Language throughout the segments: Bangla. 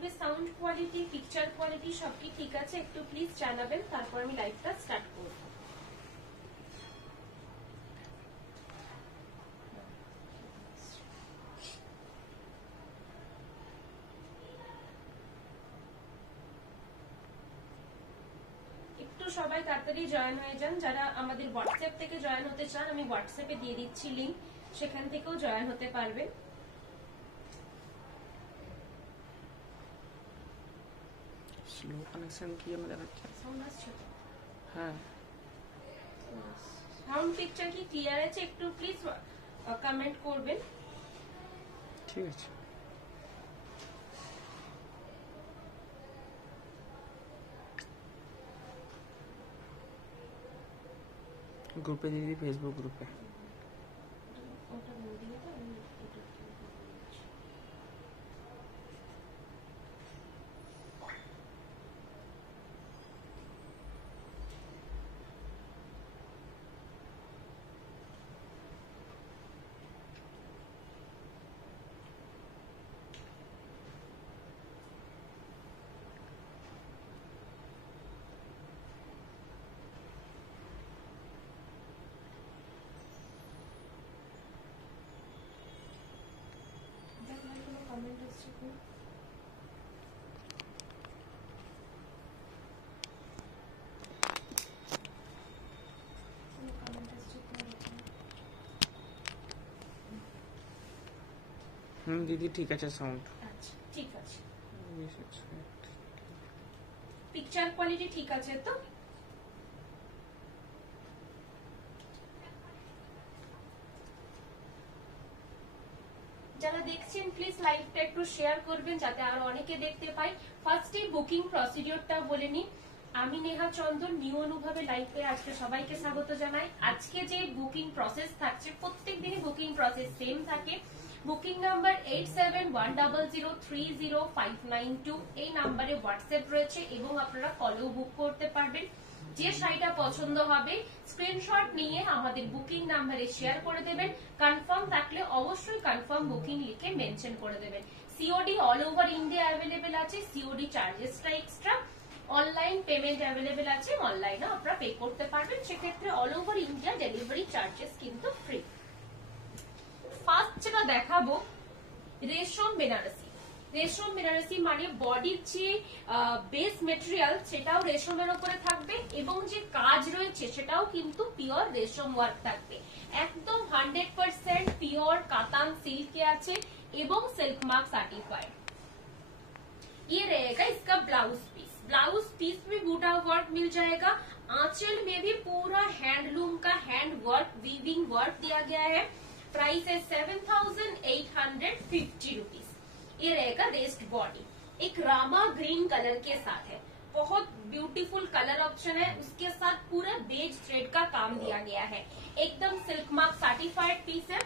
লাইভের সাউন্ড কোয়ালিটি, পিকচার কোয়ালিটি সব কি ঠিক আছে একটু প্লিজ জানাবেন, তারপর আমি লাইভটা স্টার্ট করব। একটু সবাই তাড়াতাড়ি জয়েন হয়ে যান। যারা আমাদের হোয়াটসঅ্যাপ থেকে জয়েন হতে চান, আমি হোয়াটসঅ্যাপে দিয়ে দিচ্ছি লিংক, সেখান থেকেও জয়েন হতে পারবেন। স্লো কানেকশন কি আমরা দেখাচ্ছি? সাউন্ড আসছে তো? হ্যাঁ, সাউন্ড পিকচার কি ক্লিয়ার আছে একটু প্লিজ কমেন্ট করবেন। ঠিক আছে। গ্রুপে দিদি, ফেসবুক গ্রুপে। দিদি ঠিক আছে সাউন্ড। আচ্ছা ঠিক আছে। পিকচার কোয়ালিটি ঠিক আছে তো? যারা দেখছেন প্লিজ লাইভটা একটু শেয়ার করবেন যাতে আরো অনেকে দেখতে পায়। ফার্স্টে বুকিং প্রসিডিওরটা বলে নিই। আমি নেহা চন্দন, নিউ অনুভবে লাইভে আজকে সবাইকে স্বাগত জানাই। আজকে যে বুকিং প্রসেস থাকছে, প্রত্যেক দিনই বুকিং প্রসেস সেম থাকে। বুকিং নাম্বার 8710030592, এই নাম্বারে হোয়াটসঅ্যাপ রয়েছে এবং আপনারা কলেও বুক করতে পারবেন। যে শাড়িটা পছন্দ হবে স্ক্রিনশট নিয়ে আমাদের বুকিং নাম্বারে শেয়ার করে দেবেন। কনফার্ম থাকলে অবশ্যই কনফার্ম বুকিং লিখে মেনশন করে দেবেন। COD all over India available আছে, সিওডি চার্জেসটা এক্সট্রা। অনলাইন পেমেন্ট অ্যাভেলেবেল আছে, অনলাইনে আপনারা পে করতে পারবেন, সেক্ষেত্রে all over India delivery charges কিন্তু ফ্রি। ফার্স্ট যেটা দেখাবো রেশম বেনারসি। রেশম বেনারসি মানে বডির যে বেস মেটেরিয়াল সেটাও রেশমের উপরে থাকবে এবং যে কাজ রয়েছে সেটাও কিন্তু পিওর রেশম ওয়ার্ক থাকবে। একদম 100% পিওর কাতান सिल्क আছে এবং सिल्क मार्क सर्टिफाइड। ये रहेगा इसका ब्लाउज पीस। ब्लाउज पीस में बूटा वर्क मिल जाएगा। आंचल में भी पूरा हैंडलूम का हैंड वर्क, वीविंग वर्क दिया गया है। प्राइस है 7850 रुपीज। ये रहेगा रेस्ट बॉडी, एक रामा ग्रीन कलर के साथ है। बहुत ब्यूटीफुल कलर ऑप्शन है, उसके साथ पूरा बेज थ्रेड का काम दिया गया है। एकदम सिल्क मार्क सर्टिफाइड पीस है,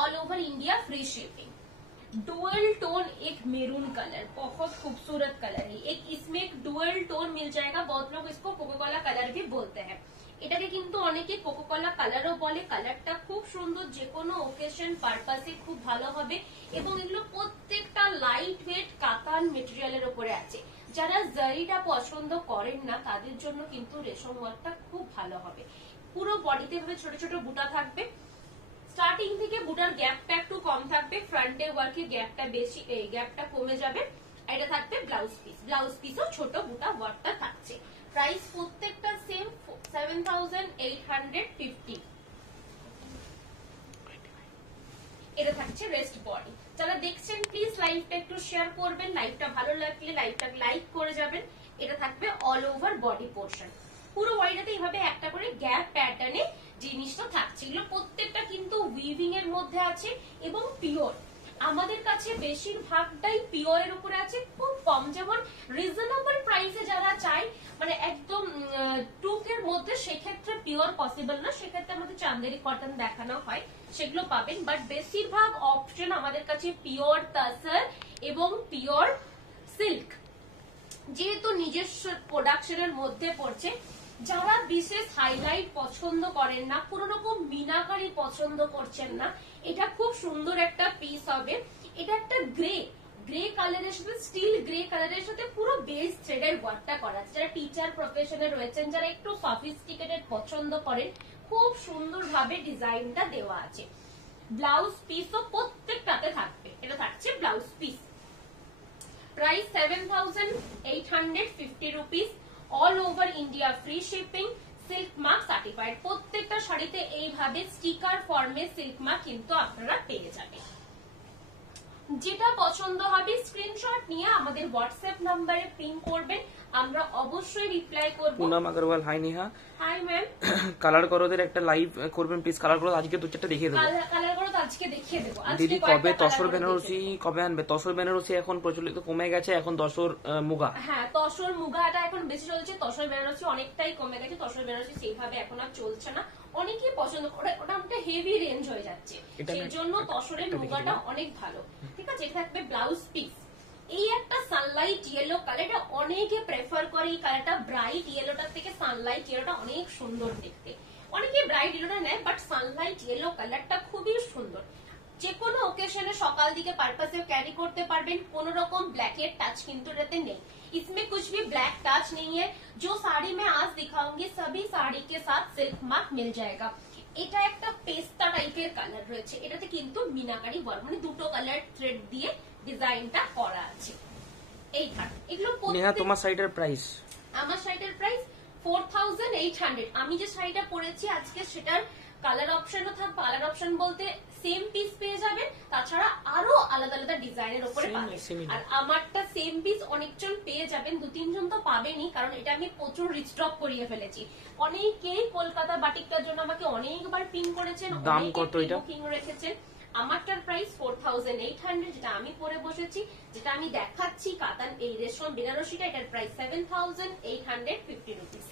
all over India free shipping. Dual tone एक मेरून कलर, बहुत खूबसूरत कलर है। एक इसमें एक डुअल टोन मिल जाएगा, बहुत लोग इसको कोकोकोला कलर भी बोलते हैं। এটাকে কিন্তু অনেকে কোকোকোলা কালারও বলে। কালারটা খুব সুন্দর, যে কোনো ওকেশন পারপাসে খুব ভালো হবে এবং এগুলো প্রত্যেকটা লাইট ওয়েট কাতান মেটেরিয়ালের উপরে আছে। যারা জারিটা পছন্দ করেন না তাদের জন্য কিন্তু রেশম ওয়ার্কটা খুব ভালো হবে। পুরো বডিতে ভাবে ছোট ছোট বুটা থাকবে। স্টার্টিং থেকে বুটার গ্যাপটা একটু কম থাকবে, ফ্রন্টে ওয়ার্কের গ্যাপটা বেশি, এই গ্যাপটা কমে যাবে। এটা থাকবে ব্লাউজ পিস, ব্লাউজ পিসও ছোট বুটা ওয়ার্কটা থাকছে। প্রাইস প্রত্যেকটা সেম 7850। এটা থাকছে রেস্ট বডি। যারা দেখছেন প্লিজ লাইভটা একটু শেয়ার করবেন, লাইভটা ভালো লাগলে লাইভটা লাইক করে যাবেন। এটা থাকবে অল ওভার বডি পোর্শন। পুরো বডিটাতে এইভাবে একটা করে গ্যাপ প্যাটার্নে জিনিসটা থাকছে। এগুলো প্রত্যেকটা কিন্তু উইভিং এর মধ্যে আছে এবং পিওর। আমাদের কাছে বেশিরভাগটাই পিওরের উপরে আছে, খুব কম। যেমন রিজনেবল প্রাইসে যারা চাই, মানে একদম টুকের মধ্যে, সেক্ষেত্রে পিওর পসিবল না, সেক্ষেত্রে আমাদের চান্দেরি কটন দেখানো হয়, সেগুলো পাবেন। বাট বেশিরভাগ অপশন আমাদের কাছে পিওর তাসার এবং পিওর সিল্ক, যেহেতু নিজস্ব প্রোডাকশনের মধ্যে পড়ছে। যারা বিশেষ হাইলাইট পছন্দ করেন না, কোন রকম মিনাকারি পছন্দ করছেন না, এটা খুব সুন্দর একটা পিস হবে। এটা একটা গ্রে গ্রে কালারের সাথে স্টিল গ্রে কালারের সাথে পুরো বেস থ্রেডের ওয়ার্কটা করা আছে। যারা টিচার প্রফেশনে রয়েছেন, যারা একটু সফিস্টিকেটেড পছন্দ করেন, খুব সুন্দরভাবে ডিজাইনটা দেওয়া আছে। ব্লাউজ পিসও প্রত্যেকটাতে থাকবে। এটা থাকছে blouse piece. Price 7,850 rupees. All over India free shipping, silk mark certified. প্রত্যেকটা শাড়িতে এইভাবে স্টিকার ফর্মে সিল্ক মার্ক কিন্তু আপনারা পেয়ে যাবেন। যেটা পছন্দ হবে স্ক্রিনশট নিয়ে আমাদের হোয়াটসঅ্যাপ নাম্বারে পিন করবেন, আমরা অবশ্যই রিপ্লাই করব। Poonam Agarwal, hi Neha. Hi ma'am. Colour করোদের একটা লাইভ করবেন প্লিজ। কালার করো আজকে দু চারটা দেখিয়ে দেবো। কালার করো আজকে দেখিয়ে দেবো। দিদি কবে তসর বেনারসি কবে আনবে? তসর বেনারসি এখন প্রচলিত কমে গেছে, এখন তসর মুগা। হ্যাঁ, তসর মুগাটা এখন বেশি চলছে, তসর বেনারসি অনেকটাই কমে গেছে। তসর বেনারসি সেইভাবে এখন আর চলছে না, অনেকেই পছন্দ করে, ওটা একটা হেভি রেঞ্জ হয়ে যাচ্ছে, সেই জন্য তসরের মুগাটা অনেক ভালো। ঠিক আছে, এটা থাকবে ব্লাউজ পিস। এই একটা সানলাইট ইয়েলো কালার, এটা অনেকে প্রেফার করে। এই কালারটা ব্রাইট ইয়েলোটার থেকে সানলাইট ইয়েলোটা অনেক সুন্দর দেখতে। অনেকে ব্রাইট ইয়েলোটা নেয়, বাট সানলাইট ইয়েলো কালারটা খুবই সুন্দর। যে কোনো ওকেশনে সকাল দিকে পারপাসে ক্যারি করতে পারবেন। কোন রকম ব্ল্যাকের টাচ কিন্তু এটাতে নেই। इसमें कुछ भी ब्लैक टच नहीं है। जो साड़ी मैं आज दिखाऊंगी सभी साड़ी के साथ सिल्क मार्क मिल जाएगा। এটা একটা পেস্তা টাইপের কালার রয়েছে, এটাতে কিন্তু মিনাকারি ওয়ার্ক মানে দুটো কালার থ্রেড দিয়ে ডিজাইনটা করা আছে। এই কাট এগুলো নেহা তোমার সাইডের প্রাইস? আমার শাড়িটার প্রাইস 4,800। আমি যে শাড়িটা পরেছি আজকে সেটার কালার অপশনও থাকবে। কালার অপশন বলতে সেম পিস পেয়ে যাবেন, তাছাড়া আরো আলাদা আলাদা ডিজাইনের উপরে পাবেন। আর আমারটা সেম পিস অনেকজন পেয়ে যাবেন, 2-3 জন তো পাবেনই, কারণ এটা আমি প্রচুর রিস্টক করিয়ে ফেলেছি। অনেকেই কলকাতা বাটিকটার জন্য আমাকে অনেকবার পিন করেছেন, দাম কত এটা? বুকিং রেখেছেন। আমারটার প্রাইস 4,800, যেটা আমি পরে বসেছি, যেটা আমি দেখাচ্ছি কাতান এই রেশম বেনারসিটা, এটার প্রাইস 7,850 रुपीस।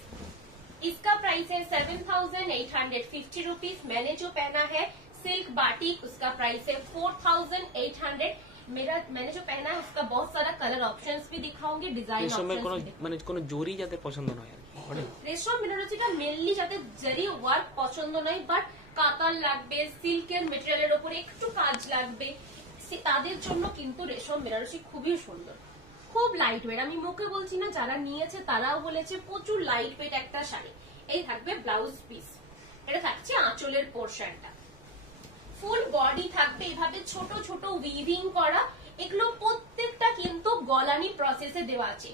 इसका प्राइस है 7,850 रुपीस। मैंने जो पहना है सिल्क बाटिक, उसका प्राइस है 4,800। मैंने जो पहना है उसका बहुत सारा कलर ऑप्शंस भी दिखाऊंगी, डिजाइन ऑप्शंस भी। মানে কোন জরি যাদের পছন্দ নয় আর কি। রেশম বেনারসিটা মেনলি যাদের জরি ওয়ার্ক পছন্দ নয়, বাট কাতান লাগবে, সিল্কের মেটেরিয়ালের উপরে একটু কাজ লাগবে, তাদের জন্য কিন্তু রেশম বেনারসি খুবই সুন্দর, খুব লাইট ওয়েট। আমি মুখে বলছি না, যারা নিয়েছে তারাও বলেছে প্রচুর লাইট ওয়েট একটা শাড়ি। এই থাকবে ব্লাউজ পিস, এটা থাকছে আঁচলের পোর্শনটা। ফুল বডি থাকবে এভাবে ছোট ছোট উইভিং করা। এগুলো প্রত্যেকটা কিন্তু গলানি প্রসেসে দেওয়া আছে।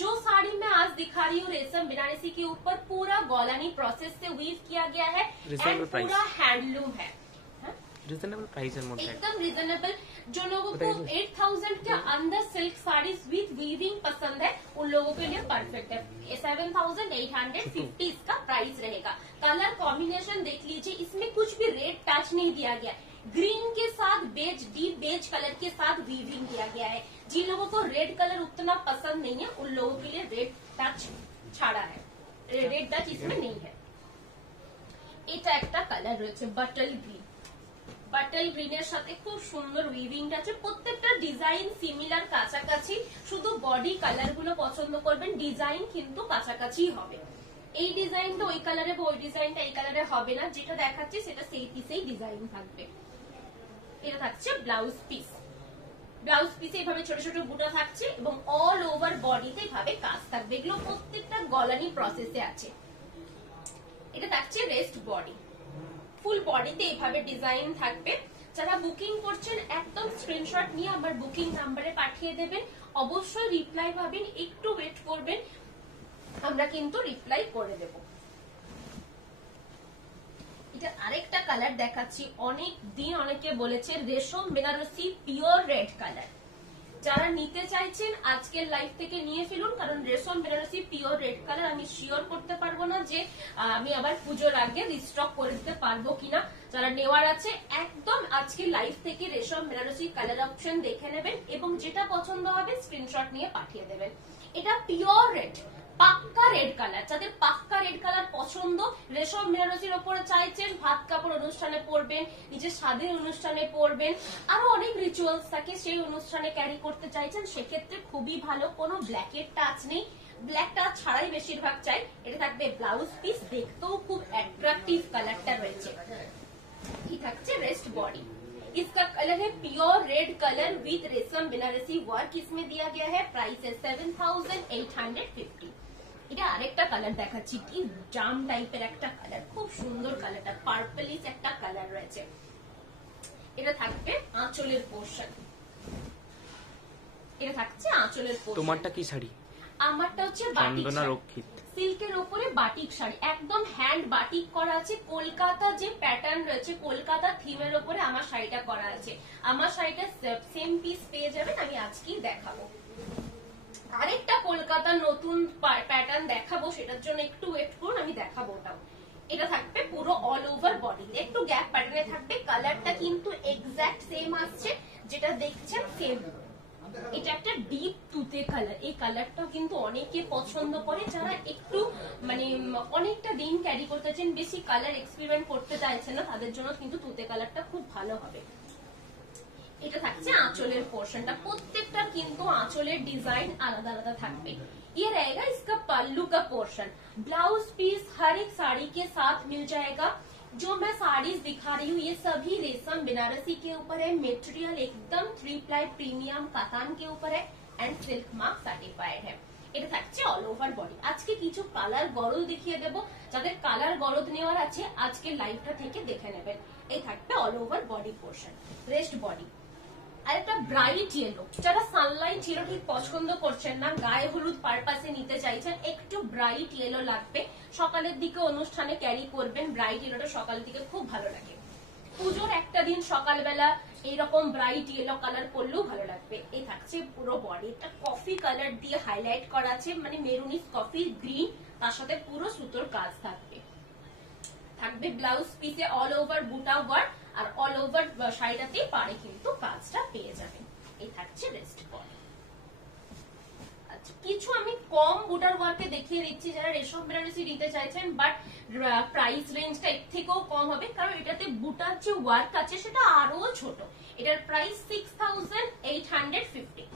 जो साड़ी मैं आज दिखा रही हूँ रेशम बनारसी के ऊपर पूरा गौलानी प्रोसेस से वीव किया गया है, एंड पूरा हैंडलूम है। রিজনেবल प्राइस এর মধ্যে एकदम रिजनेबल। जो लोगों को 8,000 के अंदर सिल्क साड़ीज विद वीविंग पसंद है, उन लोगों के लिए परफेक्ट है। 7,850 इसका प्राइस रहेगा। कलर कॉम्बिनेशन देख लीजिए, इसमें कुछ भी रेड टच नहीं दिया गया। ग्रीन के साथ बेज, डीप बेज कलर के साथ वीविंग दिया गया है। जिन लोगों को रेड कलर उतना पसंद नहीं है, उन लोगों के लिए रेड टच छाड़ा है, रेड टच इसमें नहीं है। এটা একটা কালার রয়েছে বাটল গ্রিন। বাটল গ্রিনের সাথে খুব সুন্দর উইভিংটা আছে। প্রত্যেকটা ডিজাইন সিমিলার, কাছাকাছি, শুধু বডি কালার গুলো পছন্দ করবেন, ডিজাইন কিন্তু কাছাকাছি হবে। এই ডিজাইনটা ওই কালারে বা ওই ডিজাইনটা এই কালারে হবে না, যেটা দেখাচ্ছি সেটা সেই পিসেই ডিজাইন থাকবে। এটা থাকছে ব্লাউজ পিস। ব্লাউজ পিসে এভাবে ছোট ছোট বুটা থাকছে এবং অল ওভার বডিতে এভাবে কাজ থাকবে। এগুলো প্রত্যেকটা গলানি প্রসেসে আছে। এটা থাকছে রেস্ট বডি। ফুল বডিতে এভাবে ডিজাইন থাকবে। যারা বুকিং করছেন একদম স্ক্রিনশট নিয়ে আমার বুকিং নাম্বারে পাঠিয়ে দেবেন, অবশ্যই রিপ্লাই পাবেন। একটু ওয়েট করবেন, আমরা কিন্তু রিপ্লাই করে দেব। এটা আরেকটা কালার দেখাচ্ছি। অনেক দিন অনেকে বলেছে রেশম বেনারসি পিওর রেড কালার। যারা নিতে চাইছেন আজকের লাইভ থেকে নিয়ে ফেলুন, কারণ রেশম বেনারসি পিওর রেড কালার আমি শিওর করতে পারবো না যে আমি আবার পুজোর আগে রিস্টক করে দিতে পারবো কিনা। যারা নেওয়ার আছে একদম আজকে লাইভ থেকে রেশম বেনারসি কালার অপশন দেখে নেবেন এবং যেটা পছন্দ হবে স্ক্রিনশট নিয়ে পাঠিয়ে দেবেন। এটা পিওর রেড, পাক্কা রেড কালার। যাদের পাক্কা রেড কালার পছন্দ, রেশম বেনারসির ওপরে চাইছেন, ভাত কাপড় অনুষ্ঠানে পরবেন, নিজের স্বাধীন অনুষ্ঠানে পরবেন, আরো অনেক রিচুয়ালস থাকে, সেই অনুষ্ঠানে ক্যারি করতে চাইছেন, সেক্ষেত্রে খুবই ভালো। কোনো ব্ল্যাকের টাচ নেই, ব্ল্যাক টাচ ছাড়াই বেশিরভাগ চাই। এটা থাকবে ব্লাউজ পিস, দেখতেও খুব অ্যাট্রাকটিভ কালারটা রয়েছে। কি থাকছে রেস্ট বডি। इसका कलर है प्योर रेड कलर विद रेशम बनारसी वर्क इसमें दिया गया है। प्राइस है 7850। এটা আরেকটা কালার দেখাচ্ছি, কি জাম টাইপের একটা কালার, খুব সুন্দর কালারটা, পার্পলিশ একটা কালার রয়েছে। এটা থাকবে আঁচলের পোর্শন, এটা থাকছে আঁচলের পোর্শন। তোমারটা কি শাড়ি? আমারটা হচ্ছে বাটিক রক্ষিত সিল্কের উপরে বাটিক শাড়ি, একদম হ্যান্ড বাটিক করা আছে। কলকাতা যে প্যাটার্ন রয়েছে, কলকাতা থিমের উপরে আমার শাড়িটা করা আছে। আমার শাড়িটা সেম পিস পেয়ে যাবেন, আমি আজকেই দেখাবো। আরেকটা কলকাতার নতুন প্যাটার্ন দেখাবো, সেটার জন্য একটু ওয়েট করুন, আমি দেখাবো ওটাও। এটা থাকবে পুরো অল ওভার বডি, একটু গ্যাপ প্যাটার্নে থাকবে। কালারটা কিন্তু এক্সাক্ট সেম আসছে, যেটা দেখছেন সেম। এটা একটা ডিপ তুতে কালার, এই কালারটাও কিন্তু অনেকে পছন্দ করে, যারা একটু মানে অনেকটা দিন ক্যারি করতে চান, বেশি কালার এক্সপেরিমেন্ট করতে চাইছেন না, তাদের জন্য কিন্তু তুতে কালারটা খুব ভালো হবে। এটা থাকছে आंचलेर पोर्शनটা, প্রত্যেকটার কিন্তু आंचलेर डिजाइन आलादा आलादा থাকবে। ये रहेगा इसका पल्लू का पोर्शन। ब्लाउज पीस हर एक साड़ी के साथ मिल जाएगा। जो मैं साड़ीज दिखा रही हूँ ये सभी रेशम बनारसी के ऊपर है। मटेरियल एकदम 3 प्लाई प्रीमियम कातान के ऊपर है एंड सिल्क मार्क सर्टिफाइड है। এটা থাকছে অল ওভার বডি। আজকে কিছু কালার গরদ দেখিয়ে দেব, যাদের কালার গরদ নেওয়ার আছে আজকে লাইভটা থেকে দেখে নেবেন। এই থাকবে all over body portion, rest body. আর একটা ব্রাইট ইয়েলো, যারা সানলাইট ইয়েলো ঠিক পছন্দ করছেন না, গায়ে হলুদ পারপাসে নিতে চাইছেন, একটু ব্রাইট ইয়েলো লাগবে, সকালের দিকে অনুষ্ঠানে ক্যারি করবেন। ব্রাইট ইয়েলোটা সকালের দিকে খুব ভালো লাগে। পুজোর একটা দিন সকালবেলা এইরকম ব্রাইট ইয়েলো কালার পরলেও ভালো লাগবে। এই থাকছে পুরো বডি, একটা কফি কালার দিয়ে হাইলাইট করা আছে, মানে মেরুনিশ কফি গ্রিন, তার সাথে পুরো সুতোর কাজ থাকবে। থাকবে ব্লাউজ পিসে অল ওভার বুটা ওয়ার্ক, আর অল ওভার শাড়িটাতে পারে কিন্তু কাজটা পেয়ে যাবেন। এই থাকছে রেস্ট বডি। আচ্ছা, কিছু আমি কম বুটার ওয়ার্কে দেখিয়ে দিচ্ছি, যারা রেশম বেনারসি নিতে চাইছেন বাট প্রাইস রেঞ্জটা এর থেকেও কম হবে, কারণ এটাতে বুটার যে ওয়ার্ক আছে সেটা আরো ছোট। এটার প্রাইস 6850।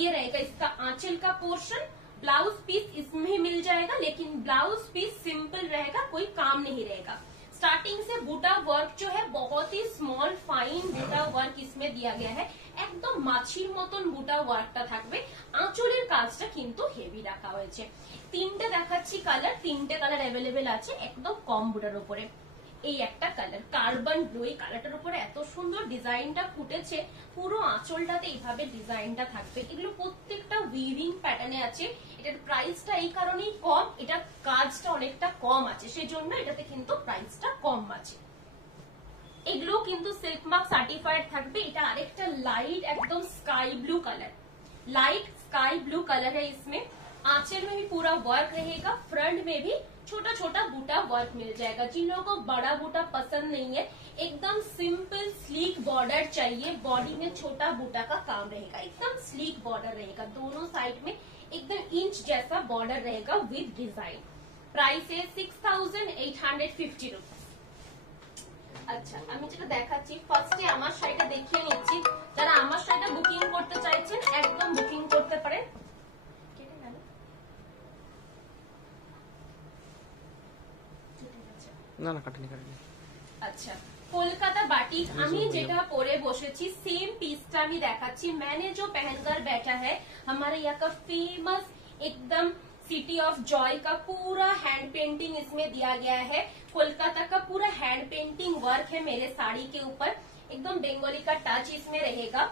ये रहेगा इसका आंचल का पोर्शन। ब्लाउज पीस इसमें मिल जाएगा, लेकिन ब्लाउज पीस सिंपल रहेगा, कोई काम नहीं रहेगा। स्टार्टिंग से बूटा वर्क जो है बहुत ही स्मॉल फाइन बूटा वर्क इसमें दिया गया है, একদম মাছির মতন বুটা ওয়ার্কটা থাকবে। আঁচলের কাজটা কিন্তু হেভি রাখা হয়েছে। তিনটে দেখাচ্ছি কালার, তিনটে কালার অ্যাভেলেবেল আছে একদম কম বুটার উপরে। এই একটা কালার কার্বন ব্লু, এই কালারটার উপরে এত সুন্দর ডিজাইনটা ফুটেছে, পুরো আঁচলটাতে এইভাবে ডিজাইনটা থাকবে। এগুলো প্রত্যেকটা উইভিং প্যাটার্নে আছে। এটার প্রাইসটা এই কারণেই কম, এটা কাজটা অনেকটা কম আছে, সেজন্য এটাতে কিন্তু প্রাইসটা কম আছে। এগুলো কিন্তু সিল্ক মার্ক সার্টিফাইড থাকবে। এটা আরেকটা লাইট एकदम sky blue colour, light sky blue colour है। इसमें आंचल में भी पूरा वर्क रहेगा, फ्रंट में भी छोटा छोटा बूटा वर्क मिल जाएगा। जिन लोगों को बड़ा बूटा पसंद नहीं है, एकदम सिंपल स्लीक बॉर्डर चाहिए, बॉडी में छोटा बूटा का काम रहेगा, एकदम स्लीक बॉर्डर रहेगा, दोनों साइड में एकदम इंच जैसा बॉर्डर रहेगा विद डिजाइन। प्राइस है 6850 रुपीज। আচ্ছা, আমি যেটা দেখাচ্ছি ফার্স্টে আমার শাড়িটা দেখিয়ে নিচ্ছি। যারা আমার শাড়িটা বুকিং করতে চাইছেন একদম বুকিং করতে পারেন। না না কাটেনি কাটেনি। আচ্ছা, কলকাতা বাটিক আমি যেটা পরে বসেছি সেম পিসটা আমি দেখাচ্ছি। मैंने जो पहनकर बैठा है हमारे यहाँ का फेमस एकदम सिटी ऑफ जॉय का पूरा हैंड पेंटिंग इसमें दिया गया है। कोलकाता का पूरा हैंड पेंटिंग वर्क है मेरे साड़ी के ऊपर, एकदम बेंगली का टच इसमें रहेगा।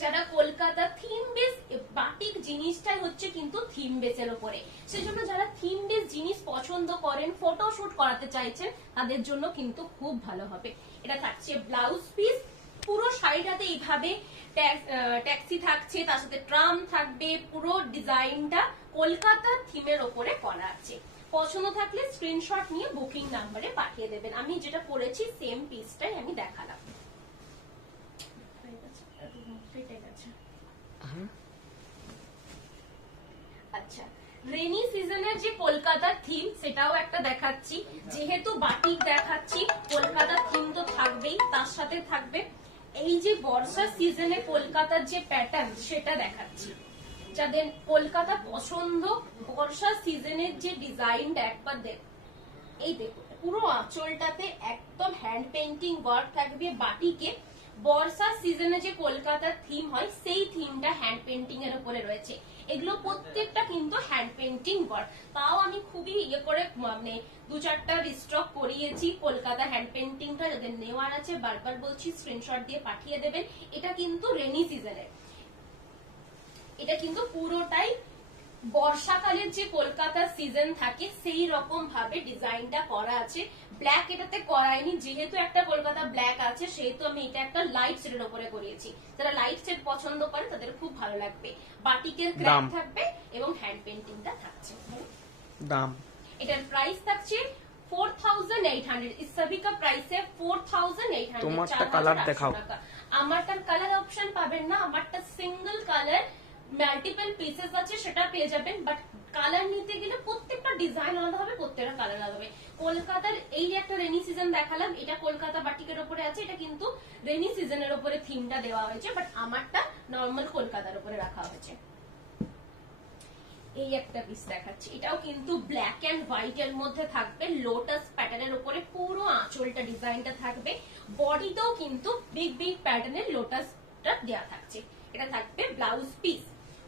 যারা কলকাতা থিম বেস বাটিক জিনিসটাই হচ্ছে কিন্তু থিম বেসের উপরে, সেজন্য যারা থিম বেস জিনিস পছন্দ করেন, ফটোশুট করাতে চাইছেন, তাদের জন্য কিন্তু খুব ভালো হবে। এটা থাকছে ব্লাউজ পিস, পুরো শাড়িটাতে এইভাবে ট্যাক্সি থাকছে, তার সাথে ট্রাম থাকবে, পুরো ডিজাইনটা কলকাতা থিমের উপরে করা আছে। পছন্দ থাকলে স্ক্রিনশট নিয়ে বুকিং নাম্বারে পাঠিয়ে দেবেন। আমি যেটা পরেছি সেম পিসটাই আমি দেখালাম। আচ্ছা, রেনি সিজনের যে কলকাতার থিম সেটাও একটা দেখাচ্ছি। যেহেতু বাটিক দেখাচ্ছি, কলকাতার থিম তো থাকবেই, তার সাথে থাকবে এই যে বর্ষা সিজনে কলকাতার যে প্যাটার্ন সেটা দেখাচ্ছি। যাদের কলকাতা পছন্দ, বর্ষা সিজনের যে ডিজাইনটা একবার দেখ, এই দেখো পুরো আঁচলটাতে একদম হ্যান্ড পেন্টিং ওয়ার্ক থাকবে বাটিকে। বর্ষা সিজনে যে কলকাতার থিম হয় সেই থিমটা হ্যান্ড পেন্টিং এর উপরে রয়েছে। এগুলো প্রত্যেকটা কিন্তু হ্যান্ড পেন্টিং ওয়ার্ক। তাও আমি খুবই করে মানে 2-4টা রিস্টক করিয়েছি কলকাতা হ্যান্ড পেন্টিংটা। যাদের নেওয়ার আছে বারবার বলছি স্ক্রিনশট দিয়ে পাঠিয়ে দেবেন। এটা কিন্তু রেনি সিজনের, এটা কিন্তু পুরোটাই বর্ষাকালের যে কলকাতার সিজন থাকে সেই রকম ভাবে ডিজাইনটা করা আছে। ব্ল্যাক এটাতে করায়নি, যেহেতু একটা কলকাতা ব্ল্যাক আছে সেহেতু আমি এটা একটা লাইট শেডের উপরে করিয়েছি। যারা লাইট শেড পছন্দ করে তাদের খুব ভালো লাগবে। বাটিকের ক্র্যাফট থাকবে এবং হ্যান্ড পেন্টিংটা থাকছে। দাম এটার প্রাইস থাকছে 4800। इस सभी का प्राइस है 4800। তোমারটা কালার দেখাও। আমারটার কালার অপশন পাবেন না, আমারটা সিঙ্গেল কালার মাল্টিপল পিসেস আছে সেটা পেয়ে যাবেন। বাট কালার নিতে গেলে প্রত্যেকটা ডিজাইন আলাদা হবে, প্রত্যেকটা কালার আলাদা হবে। কলকাতার এই যে একটা রেনি সিজন দেখালাম, এটা কলকাতা বাটিকের উপরে আছে, এটা কিন্তু রেনি সিজনের উপরে থিমটা দেওয়া হয়েছে। বাট আমারটা নর্মাল কলকাতার উপরে রাখা হয়েছে। এই একটা পিস দেখাচ্ছি, এটাও কিন্তু ব্ল্যাক এন্ড হোয়াইট এর মধ্যে থাকবে, লোটাস প্যাটার্নের উপরে পুরো আঁচলটা ডিজাইনটা থাকবে। বডিতেও কিন্তু বিগ বিগ প্যাটার্নের লোটাসটা দেওয়া থাকছে। এটা থাকবে ব্লাউজ পিস,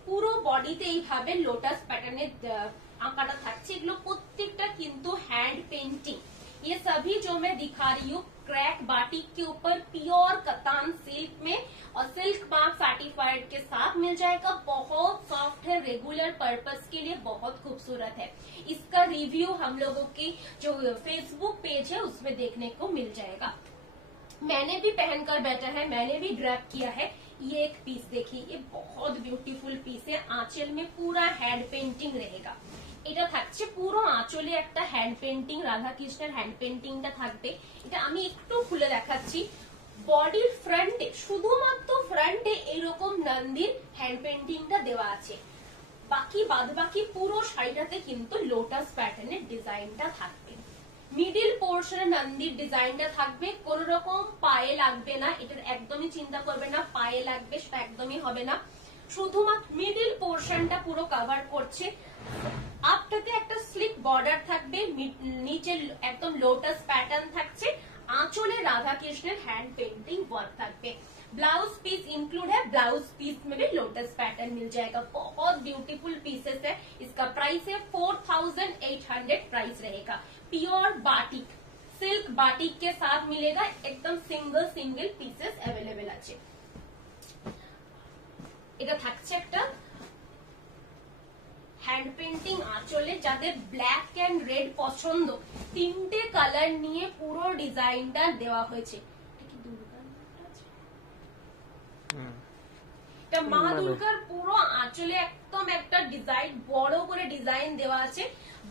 পুরো বডিতে এইভাবে লোটাস প্যাটার্নের আঁকাটা থাকছে। এগুলো প্রত্যেকটা কিন্তু হ্যান্ড पेंटिंग। ये सभी जो मैं दिखा रही हूँ क्रैक बाटिक के ऊपर प्योर कतान सिल्क में और सिल्क मार्क सर्टिफाइड के साथ मिल जाएगा। बहुत सॉफ्ट है, रेगुलर पर्पस के लिए बहुत खूबसूरत है। इसका रिव्यू हम लोगों की जो फेसबुक पेज है उसमें देखने को मिल जाएगा। मैंने भी पहनकर बैठा है, मैंने भी ड्रैप किया है। ये एक पीस देखिए, ये बहुत ब्यूटीफुल पीस है। आंचल में पूरा हैंड पेंटिंग रहेगा। এটা থাকছে পুরো আঁচলে একটা হ্যান্ড পেন্টিং, রাধা কৃষ্ণের হ্যান্ড পেন্টিংটা থাকবে। এটা আমি একটু খুলে দেখাচ্ছি। বডির ফ্রন্টে, শুধুমাত্র ফ্রন্টে এরকম নন্দীর হ্যান্ড পেন্টিংটা দেওয়া আছে। বাকি বাদবাকি পুরো শাড়িটাতে কিন্তু লোটাস প্যাটার্নের ডিজাইনটা থাকবে। মিডিল পোর্শনে নন্দীর ডিজাইনটা থাকবে। কোন রকম পায়ে লাগবে না, এটার একদমই চিন্তা করবে না পায়ে লাগবে, সেটা একদমই হবে না। শুধুমাত্র মিডিল পোর্শনটা পুরো কভার করছে। আপটাতে একটা স্লিক বর্ডার থাকবে, নিচে একদম লোটাস প্যাটার্ন থাকছে, आंचोले Radha Krishna hand painting work থাকবে। ब्लाउज पीस इंक्लूड है, ब्लाउज पीस में भी लोटस पैटर्न मिल जाएगा। बहुत ब्यूटीफुल पीसेस है। इसका प्राइस है 4800 प्राइस रहेगा। प्योर बाटिक, सिल्क बाटिक के साथ मिलेगा। एकदम सिंगल पीसेस अवेलेबल আছে। এটা থাকছে একটা হ্যান্ড পেন্টিং আঁচলে। যাদের ব্ল্যাক এন্ড রেড পছন্দ, তিনটে কালার নিয়ে পুরো ডিজাইনটা দেওয়া হয়েছে। এটা মা দুর্গার পুরো আঁচলে একদম একটা ডিজাইন, বড় করে ডিজাইন দেওয়া আছে।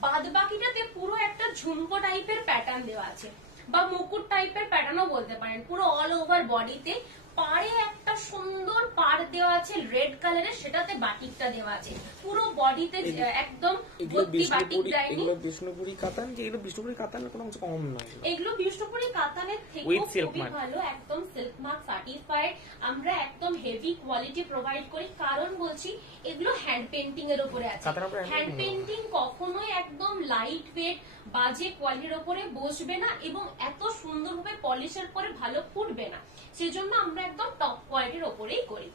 বাদ বাকিটাতে পুরো একটা ঝুমকো টাইপের প্যাটার্ন দেওয়া আছে, বা মুকুট টাইপের প্যাটার্নও বলতে পারেন। পুরো অল ওভার বডিতে পাড়ে একটা সুন্দর পাড় দেওয়া আছে রেড কালারের, সেটাতে বাটিকটা দেওয়া আছে। পুরো বডিতে একদম ভর্তি বাটিক দেয়নি। এগুলো বিষ্ণুপুরি কাতান, যে এগুলো বিষ্ণুপুরি কাতানের কোনো অংশ কম নয়। এগুলো বিষ্ণুপুরি কাতানের থেকে খুবই ভালো, একদম সিল্ক মার্ক সার্টিফাইড। আমরা একদম হেভি কোয়ালিটি প্রোভাইড করি, কারণ বলছি এগুলো হ্যান্ড পেন্টিং এর উপরে আছে। হ্যান্ড পেন্টিং কখনোই একদম লাইট ওয়েট বাজে কোয়ালিটির উপরে বসবে না, এবং এত সুন্দরভাবে পলিশের পরে ভালো ফুটবে না। সেজন্য আমরা একদম টপ কোয়ালিটির উপরেই করি।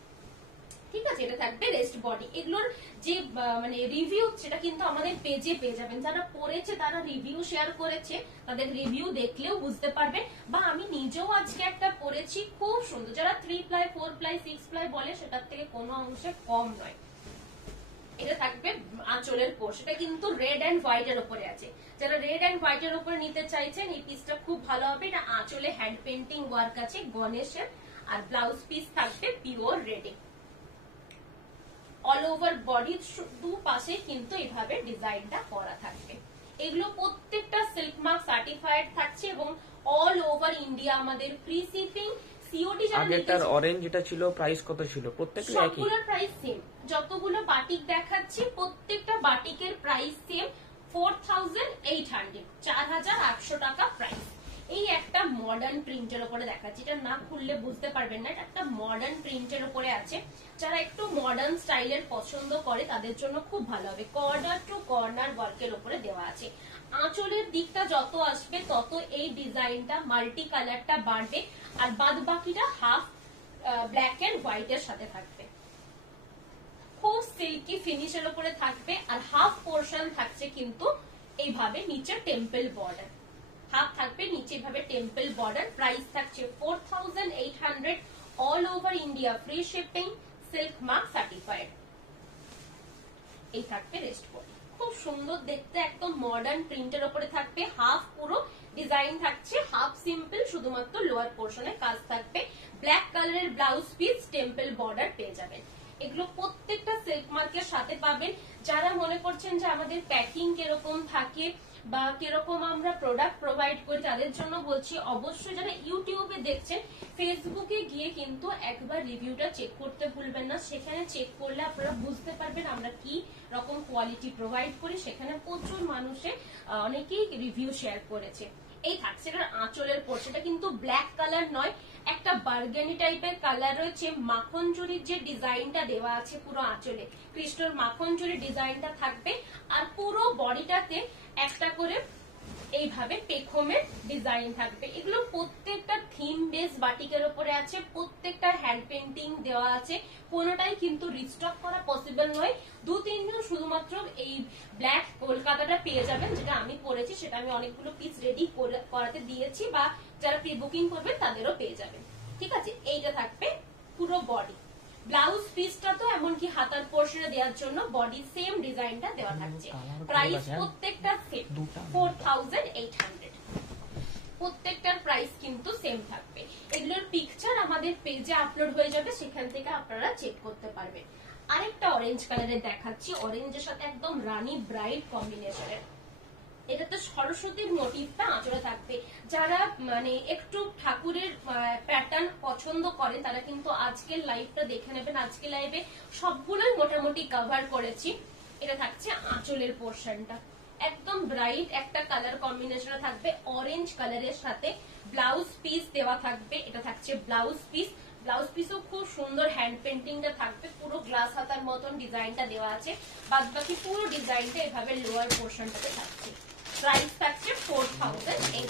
ঠিক আছে, এটা থাকবে রেস্ট বডি। এগুলোর যে মানে রিভিউ, সেটা কিন্তু আমাদের পেজে পেয়ে যাবেন। যারা পড়েছে তারা রিভিউ শেয়ার করেছে, তাদের রিভিউ দেখলেও বুঝতে পারবে। বা আমি নিজেও আজকে একটা পড়েছি, খুব সুন্দর। যারা 3 প্লাই 4 প্লাই 6 প্লাই বলে, সেটার থেকে কোনো অংশে কম নয়। এটা থাকবে আঁচলের পোর্শ, এটা কিন্তু রেড এন্ড হোয়াইট এর উপরে আছে। যারা রেড এন্ড হোয়াইট এর উপরে নিতে চাইছেন, এই পিসটা খুব ভালো হবে। এটা আঁচলে হ্যান্ড পেন্টিং ওয়ার্ক আছে গণেশের, আর ব্লাউজ পিস থাকবে পিওর রেডে। অল ওভার বডি দু পাশে কিন্তু এইভাবে ডিজাইনটা করা থাকবে। এগুলো প্রত্যেকটা সিল্ক মার্ক সার্টিফাইড থাকছে, এবং অল ওভার ইন্ডিয়া আমাদের ফ্রি শিপিং। সিওডি আগেরটার অরেঞ্জ যেটা ছিল, প্রাইস কত ছিল? প্রত্যেকটা একই, সবগুলোর প্রাইস সেম। যতগুলো বাটিক দেখাচ্ছি প্রত্যেকটা বাটিকের প্রাইস সেম 4800, 4800 টাকা প্রাইস। এই একটা মডার্ন প্রিন্টের উপরে দেখাচ্ছি, এটা না খুললে বুঝতে পারবেন না। এটা একটা মডার্ন প্রিন্টের উপরে আছে, যারা একটু মডার্ন স্টাইলের পছন্দ করে তাদের জন্য খুব ভালো হবে। কর্নার টু কর্নার ওয়ার্কের উপরে দেওয়া আছে। আঁচলের দিকটা যত আসবে তত এই ডিজাইনটা মাল্টি কালারটা বাড়বে, আর বাদ বাকিটা হাফ ব্ল্যাক এন্ড হোয়াইট এর সাথে থাকবে। খুব সিল্কি ফিনিশের উপরে থাকবে, আর হাফ পোর্শন থাকছে কিন্তু এইভাবে নিচে টেম্পল বর্ডার, হাফ থাকবে নিচে এইভাবে টেম্পল বর্ডার। প্রাইস থাকছে 4800 all over India, free shipping, silk mark certified. এই থাকবে রেস্ট বডি, খুব সুন্দর দেখতে, একদম মডার্ন প্রিন্টের উপরে থাকবে। হাফ পুরো ডিজাইন থাকছে, হাফ সিম্পল, শুধুমাত্র লোয়ার পোর্শনে কাজ থাকবে। ব্ল্যাক কালারের ব্লাউজ পিস, টেম্পল বর্ডার পেয়ে যাবেন। এগুলো প্রত্যেকটা সিল্ক মার্কের সাথে পাবেন। যারা মনে করছেন যে আমাদের প্যাকিং কিরকম থাকে বা কিরকম আমরা প্রোডাক্ট প্রোভাইড করি, তাদের জন্য বলছি অবশ্যই যারা ইউটিউবে দেখছেন, ফেসবুকে গিয়ে কিন্তু একবার রিভিউটা চেক করতে ভুলবেন না। সেখানে চেক করলে আপনারা বুঝতে পারবেন আমরা কি রকম কোয়ালিটি প্রোভাইড করি। সেখানে প্রচুর মানুষে অনেকেই রিভিউ শেয়ার করেছে। এই থাকছে এটার আঁচলের পোর্শনটা, কিন্তু ব্ল্যাক কালার নয়, একটা বার্গেনি টাইপের কালার রয়েছে। মাখন চুরির যে ডিজাইনটা দেওয়া আছে পুরো আঁচলে, কৃষ্ণর মাখন চুরির ডিজাইনটা থাকবে, আর পুরো বডিটাতে একটা করে এইভাবে পেখমের ডিজাইন থাকবে। এগুলো প্রত্যেকটা থিম বেস বাটিকের উপরে আছে, প্রত্যেকটা হ্যান্ড পেন্টিং দেওয়া আছে, কোনোটাই কিন্তু রিস্টক করা পসিবল নয়। 2-3 জন শুধুমাত্র এই ব্ল্যাক কলকাতাটা পেয়ে যাবেন, যেটা আমি পরেছি, সেটা আমি অনেকগুলো পিস রেডি করাতে দিয়েছি, বা যারা প্রি বুকিং করবেন তাদেরও পেয়ে যাবেন। ঠিক আছে, এইটা থাকবে পুরো বডি। ব্লাউজ পিসটা তো এমনকি হাতার পোর্শনে দেওয়ার জন্য বডি সেম ডিজাইনটা দেওয়া থাকছে। প্রাইস প্রত্যেকটা সেম 4800, প্রত্যেকটার প্রাইস কিন্তু সেম থাকবে। এগুলোর পিকচার আমাদের পেজে আপলোড হয়ে যাবে, সেখান থেকে আপনারা চেক করতে পারবেন। আরেকটা অরেঞ্জ কালারের দেখাচ্ছি, অরেঞ্জের সাথে একদম রানী ব্রাইট কম্বিনেশনের। এটাতে সরস্বতীর মোটিভটা আঁচড়ে থাকবে। যারা মানে একটু ঠাকুরের প্যাটার্ন পছন্দ করে তারা কিন্তু আজকের লাইভটা দেখে নেবেন। আজকের লাইভে সবগুলোই মোটামুটি কভার করেছি। এটা থাকছে আঁচলের পোর্শনটা, একদম ব্রাইট একটা কালার কম্বিনেশন থাকবে অরেঞ্জ কালারের সাথে। ব্লাউজ পিস দেওয়া থাকবে, এটা থাকছে ব্লাউজ পিস। ব্লাউজ পিসও খুব সুন্দর হ্যান্ড পেন্টিংটা থাকবে, পুরো গ্লাস হাতার মতন ডিজাইনটা দেওয়া আছে। বাদ বাকি পুরো ডিজাইনটা এভাবে লোয়ার পোর্শনটাতে থাকছে। প্রাইস থাকছে 4800।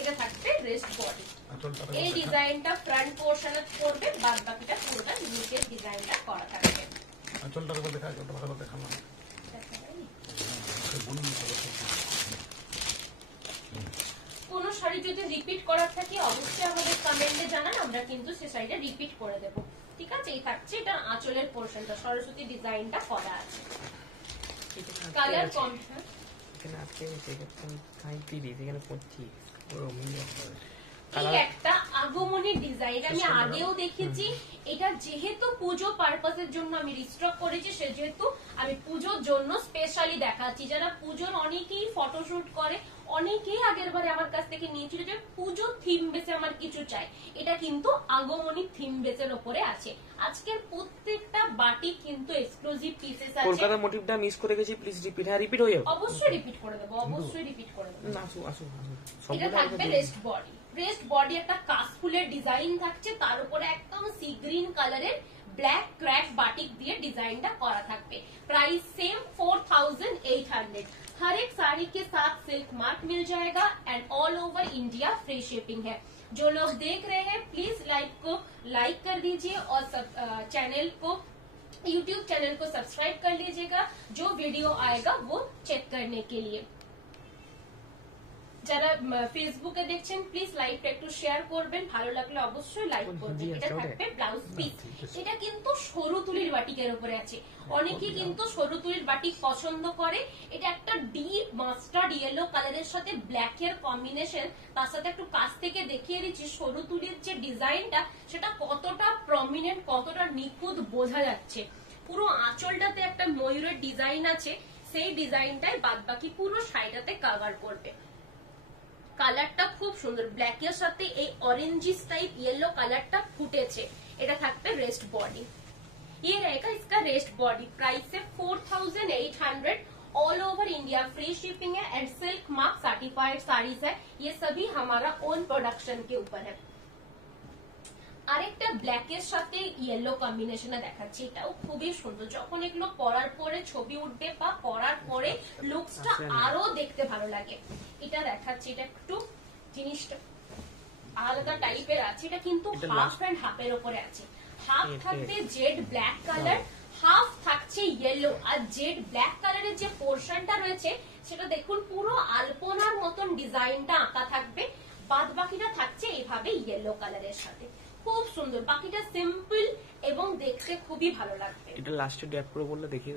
এটা থাকবে রেস্ট বডি। এই ডিজাইনটা ফ্রন্ট পোর্শনে পড়বে, বাদ বাকিটা পুরোটা নিচের ডিজাইনটা করা থাকবে। কোন শাড়ি যদি রিপিট করার থাকে অবশ্যই আমাদের কমেন্টে জানান, আমরা কিন্তু সে শাড়িটা রিপিট করে দেব। ঠিক আছে, এই থাকছে এটা আঁচলের পোর্শনটা, সরস্বতী ডিজাইনটা করা আছে। কালার কম এখানে আছে, এখানে 25 এই একটা আগমনী ডিজাইন আমি আগেও দেখেছি। এটা যেহেতু পুজো পারপাসের জন্য আমি রিস্টক করেছি, সেহেতু আমি পুজোর জন্য স্পেশালি দেখাচ্ছি। যারা পুজোর অনেকেই ফটোশুট করে, অনেকেই আগের বারে আমার কাছ থেকে নিয়েছিল যে পুজো থিম বেসে আমার কিছু চাই, এটা কিন্তু আগমনী থিম বেসের উপরে আছে। আজকের প্রত্যেকটা বাটি কিন্তু এক্সক্লুসিভ পিসেস আছে। কলকাতার মোটিভটা মিস করে গেছি, প্লিজ রিপিট। হ্যাঁ, রিপিট হয়ে যাবে, অবশ্যই রিপিট করে দেব, অবশ্যই রিপিট করে দেব। আসো আসো। এটা থাকবে রেস্ট বডি। রেস্ট বডি একটা কাশফুলের ডিজাইন থাকছে, তার উপরে একদম সি গ্রিন কালারের ব্লैक क्रैक बाटिक दिए डिजाइनটা করা থাকবে। Price same 4800। हर एक साड़ी के साथ सिल्क मार्क मिल जाएगा and all over India free shipping है। जो लोग देख रहे हैं प्लीज लाइव को लाइक कर दीजिए और चैनल को यूट्यूब चैनल को सब्सक्राइब कर लीजिएगा, जो वीडियो आएगा वो चेक करने के लिए। যারা ফেসবুকে দেখছেন প্লিজ লাইভটা একটু শেয়ার করবেন, ভালো লাগলে অবশ্যই লাইক করবেন। এটা থাকবে ব্লাউজ পিস। এটা কিন্তু সরু তুলির বাটিকের উপরে আছে, অনেকেই কিন্তু সরু তুলির বাটিক পছন্দ করে। এটা একটা ডিপ মাস্টার্ড ইয়েলো কালারের সাথে ব্ল্যাক এর কম্বিনেশন, তার সাথে একটু কাছ থেকে দেখিয়ে দিচ্ছি সরু তুলির যে ডিজাইনটা সেটা কতটা প্রমিনেন্ট, কতটা নিখুঁত বোঝা যাচ্ছে। পুরো আঁচলটাতে একটা ময়ূরের ডিজাইন আছে, সেই ডিজাইনটাই বাদ বাকি পুরো শাড়িটাতে কভার করবে। কালারটা খুব সুন্দর, ব্ল্যাক এর সাথে এই অরেঞ্জিস টাইপ येलो কালারটা ফুটেছে। এটা থাকবে রেস্ট বডি। ये रहेगा इसका रेस्ट बॉडी। प्राइस है 4800 all over India, free shipping है and silk mark certified saris है। ये सभी हमारा ओन प्रोडक्शन के ऊपर है। আরেকটা ব্ল্যাকের সাথে ইয়েলো কম্বিনেশনে দেখাচ্ছি, এটাও খুবই সুন্দর। যখন এগুলো পরার পরে ছবি উঠবে বা পরার পরে লুকসটা আরো দেখতে ভালো লাগে। এটা দেখাচ্ছি, এটা একটু জিনিসটা আলাদা টাইপের আছে। এটা কিন্তু হাফ অ্যান্ড হাফের উপরে আছে। হাফ থাকবে জেড ব্ল্যাক কালার, হাফ থাকছে ইয়েলো। আর জেড ব্ল্যাক কালারের যে পোর্শনটা রয়েছে সেটা দেখুন পুরো আলপনার মতন ডিজাইনটা আঁকা থাকবে, বাদ বাকিটা থাকছে এইভাবে ইয়েলো কালারের সাথে। খুব সুন্দর, বাকিটা সিম্পল এবং দেখতে খুবই ভালো লাগবে। এটা লাস্টে ড্যাপ করে বললে দেখিয়ে।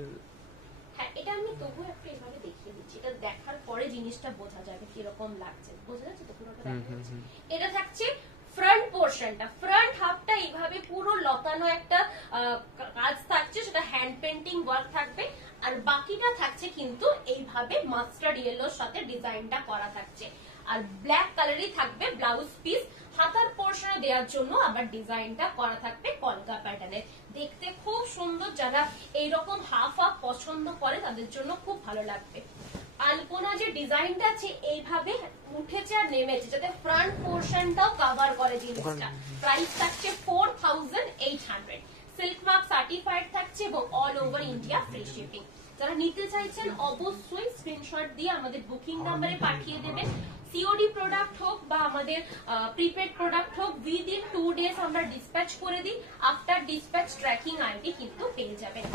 হ্যাঁ, এটা আমি তবু একটু এভাবে দেখিয়ে দিচ্ছি, এটা দেখার পরে জিনিসটা বোঝা যাবে কিরকম লাগছে। বোঝা যাচ্ছে তো পুরোটা? এটা থাকছে ফ্রন্ট পোর্শনটা, ফ্রন্ট হাফটা এইভাবে পুরো লতানো একটা কাজ থাকছে, সেটা হ্যান্ড পেন্টিং ওয়ার্ক থাকবে। আর বাকিটা থাকছে কিন্তু এইভাবে মাস্টার্ড ইয়েলোর সাথে ডিজাইনটা করা থাকছে। আর ব্ল্যাক কালারই থাকবে ব্লাউজ পিস। হাতার পোর্শনে দেওয়ার জন্য আবার ডিজাইনটা করা থাকবে কলকা প্যাটার্নের। দেখতে খুব সুন্দর, যারা এইরকম হাফ হাফ পছন্দ করে তাদের জন্য খুব ভালো লাগবে। আলপনা যে ডিজাইনটা আছে এইভাবে উঠেছে আর নেমেছে, যাতে ফ্রন্ট পোর্শনটাও কভার করে জিনিসটা। প্রাইস থাকছে 4800। সিল্ক মার্ক সার্টিফাইড থাকছে এবং all over India free shipping. যারা নিতে চাইছেন অবশ্যই স্ক্রিনশট দিয়ে আমাদের বুকিং নাম্বারে পাঠিয়ে দেবেন। সিওডি প্রোডাক্ট হোক বা আমাদের প্রিপেড প্রোডাক্ট হোক, উইদিন 2 ডেজ আমরা ডিসপ্যাচ করে দিই। আফটার ডিসপ্যাচ ট্র্যাকিং আইডি কিন্তু পেয়ে যাবেন।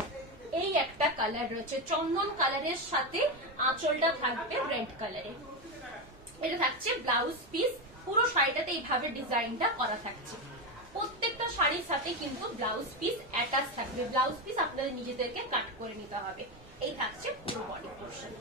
এই একটা কালার রয়েছে চন্দন কালারের সাথে, আঁচলটা থাকবে রেড কালারে। এটা থাকছে ব্লাউজ পিস, পুরো শাড়িটাতে এইভাবে ডিজাইনটা করা থাকছে। প্রত্যেকটা শাড়ির সাথে কিন্তু ব্লাউজ পিস অ্যাটাচ থাকবে। ব্লাউজ পিস আপনাদের নিজেদেরকে কাট করে নিতে হবে। এই থাকছে পুরো বডি পোর্শন।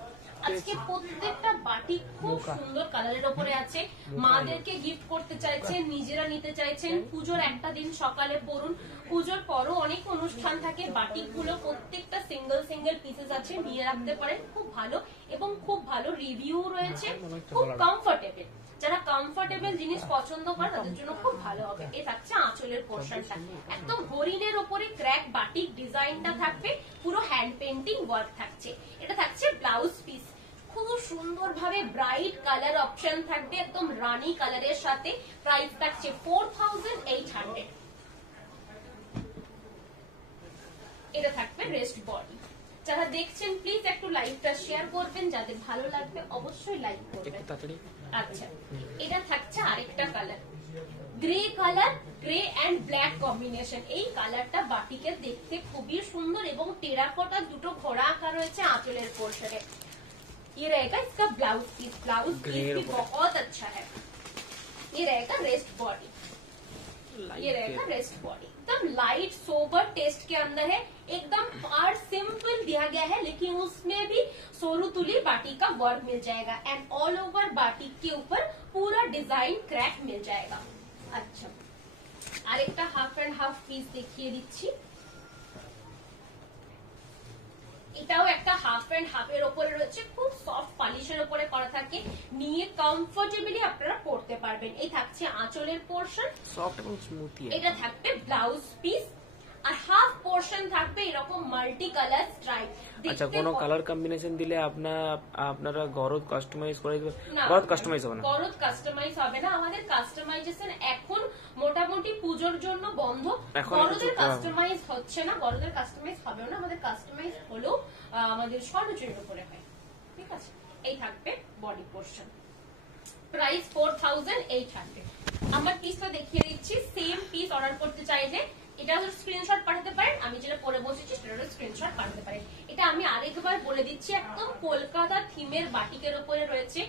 আজকে প্রত্যেকটা বাটিক খুব সুন্দর কালারের উপরে আছে। মাদেরকে গিফট করতে চাইছেন, নিজেরা নিতে চাইছেন, পুজোর একটা দিন সকালে পরুন, পুজোর পরও অনেক অনুষ্ঠান থাকে। বাটিক গুলো প্রত্যেকটা সিঙ্গেল সিঙ্গেল পিসেস আছে, নিয়ে রাখতে পারেন। খুব ভালো এবং খুব ভালো রিভিউ রয়েছে, খুব কমফোর্টেবল। যারা কমফোর্টেবল জিনিস পছন্দ করে তাদের জন্য খুব ভালো হবে। এ থাকছে আঁচলের পোর্শনটা, একদম হরিণের ওপরে ক্র্যাক বাটিক ডিজাইনটা থাকবে, পুরো হ্যান্ড পেন্টিং ওয়ার্ক থাকছে। এটা থাকছে ব্লাউজ পিস, খুব সুন্দর ভাবে ব্রাইট কালার অপশন থাকবে, একদম রানী কালারের সাথে। প্রাইস থাকছে 4800। এটা থাকবে রেস্ট বডি। যারা দেখছেন প্লিজ একটু লাইভটা শেয়ার করবেন, যাদের ভালো লাগবে অবশ্যই লাইক করবেন। আচ্ছা, এটা থাকছে আরেকটা colour, grey colour, grey and black combination. এই কালারটা বাটিকের দেখতে খুবই সুন্দর এবং টেরাকোটা দুটো ঘোড়া আঁকা রয়েছে आंचलेर पोर्शने। ये रहेगा इसका ब्लाउज पीस, ब्लाउज पीस भी बहुत अच्छा है। ये रहेगा रेस्ट बॉडी, ये रहेगा रेस्ट बॉडी, एकदम लाइट सोबर टेस्ट के अंदर है। एकदम पार्ट सिंपल दिया गया है लेकिन उसमें भी सोरूतुली बाटिक का वर्क मिल जाएगा एंड ऑल ओवर बाटिक के ऊपर पूरा डिजाइन क्रैक मिल जाएगा। अच्छा, আরেকটা হাফ এন্ড হাফ পিস দেখিয়ে দিচ্ছি। এটাও একটা হাফ এন্ড হাফের উপরে রয়েছে, খুব সফট পলিশের উপরে করা থাকে, নিয়ে কমফোর্টেবলি আপনারা পরতে পারবেন। এই থাকছে আঁচলের পোর্শন, সফট এবং স্মুথ। এটা থাকবে ব্লাউজ পিস আর হাফ পোর্শন থাকবে এরকম মাল্টি কালার স্ট্রাইপ। আচ্ছা, কোনো কালার কম্বিনেশন দিলে আপনারা গরদ কাস্টমাইজ করে দিবেন? গরদ কাস্টমাইজ হবে না, গরদ কাস্টমাইজ হবে না। আমাদের কাস্টমাইজেশন এখন মোটামুটি পুজোর জন্য বন্ধ। গরদের কাস্টমাইজ হচ্ছে না, গরদের কাস্টমাইজ হবে না। আমাদের কাস্টমাইজ হলো আমাদের স্বর্ণচুরির উপরে হয়। ঠিক আছে, এই থাকবে বডি পোর্শন। প্রাইস 4800। আমার পিসটা দেখিয়ে দিচ্ছি। সেম পিস অর্ডার করতে চাইলে এটা স্ক্রিনশট পাঠাতে পারেন, আমি যেটা পরে বসেছি সেটার স্ক্রিনশট পাঠাতে পারেন। এটা আমি আরেকবার বলে দিচ্ছি, একদম কলকাতা থিমের বাটিকের উপরে রয়েছে।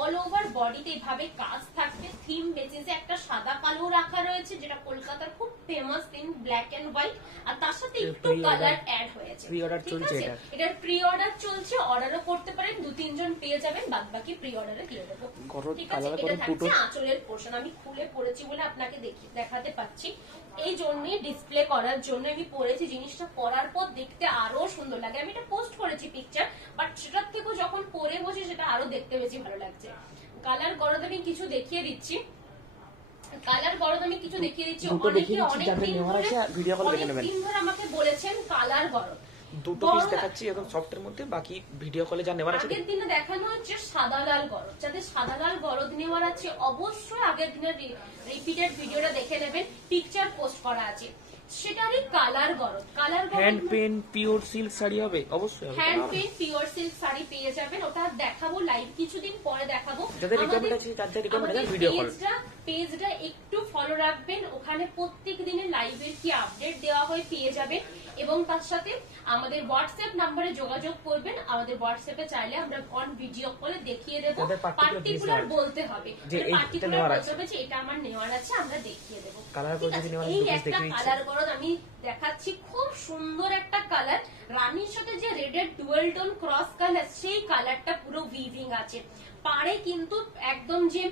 অল ওভার বডিতে এইভাবে কাজ থাকবে, থিম বেসিসে একটা সাদা কালো রাখা রয়েছে যেটা কলকাতার খুব famous theme, black and white, আর তার সাথে একটু কালার অ্যাড হয়েছে। ঠিক আছে, এটার প্রি অর্ডার চলছে, অর্ডারও করতে পারেন, 2-3 জন পেয়ে যাবেন, বাদ বাকি প্রি অর্ডারে দিয়ে দেবো। ঠিক আছে, এটা থাকছে আঁচলের পোর্শন। আমি খুলে পড়েছি বলে আপনাকে দেখাতে পাচ্ছি, এই জন্যই ডিসপ্লে করার জন্য আমি পরেছি। জিনিসটা পরার পর দেখতে আরো সুন্দর লাগে। আমি এটা পোস্ট করেছি পিকচার, বাট সেটার থেকেও যখন পরে বসে সেটা আরো দেখতে বেশি ভালো লাগছে। কালার গরদ আমি কিছু দেখিয়ে দিচ্ছি, কালার গরদ আমি কিছু দেখিয়ে দিচ্ছি। অনেকে অনেকদিন ধরে আমাকে বলেছেন কালার গরদ, দুটো পিস দেখাচ্ছি একদম সফটের মধ্যে, বাকি ভিডিও কলে যা নেওয়ার আছে। আগের দিনে দেখানো হচ্ছে সাদা লাল গরদ, যাদের সাদা লাল গরদ নেওয়ার আছে অবশ্যই আগের দিনের রিপিটেড ভিডিওটা দেখে নেবেন, পিকচার পোস্ট করা আছে। সেটারই কালার গরদ, কালার গরদ hand paint pure silk sari হবে, অবশ্যই হবে। Hand paint pure silk sari পেয়ে যাবেন, ওটা দেখাবো লাইভ কিছুদিন পরে দেখাবো। যাদের রিকমেন্ড আছে, যাদের রিকমেন্ড আছে ভিডিও কল, পেজটা একটু ফলো রাখবেন, ওখানে প্রত্যেক দিনের লাইভের কি আপডেট দেওয়া হয় পেয়ে যাবেন। এবং তার সাথে আমাদের হোয়াটসঅ্যাপ নাম্বারে যোগাযোগ করবেন, আমাদের হোয়াটসঅ্যাপে চাইলে আমরা অন ভিডিও কলে দেখিয়ে দেবো, পার্টিকুলার বলতে হবে, পার্টিকুলার বলতে হবে যে এটা আমার নেওয়ার আছে, আমরা দেখিয়ে দেবো। এই একটা কালার গরদ আমি দেখাচ্ছি, খুব সুন্দর একটা কালার, রানীর সাথে যে রেডের ডুয়াল টোন ক্রস কালার, সেই কালারটা পুরো উইভিং আছে। পাড়ে কিন্তু একদম যে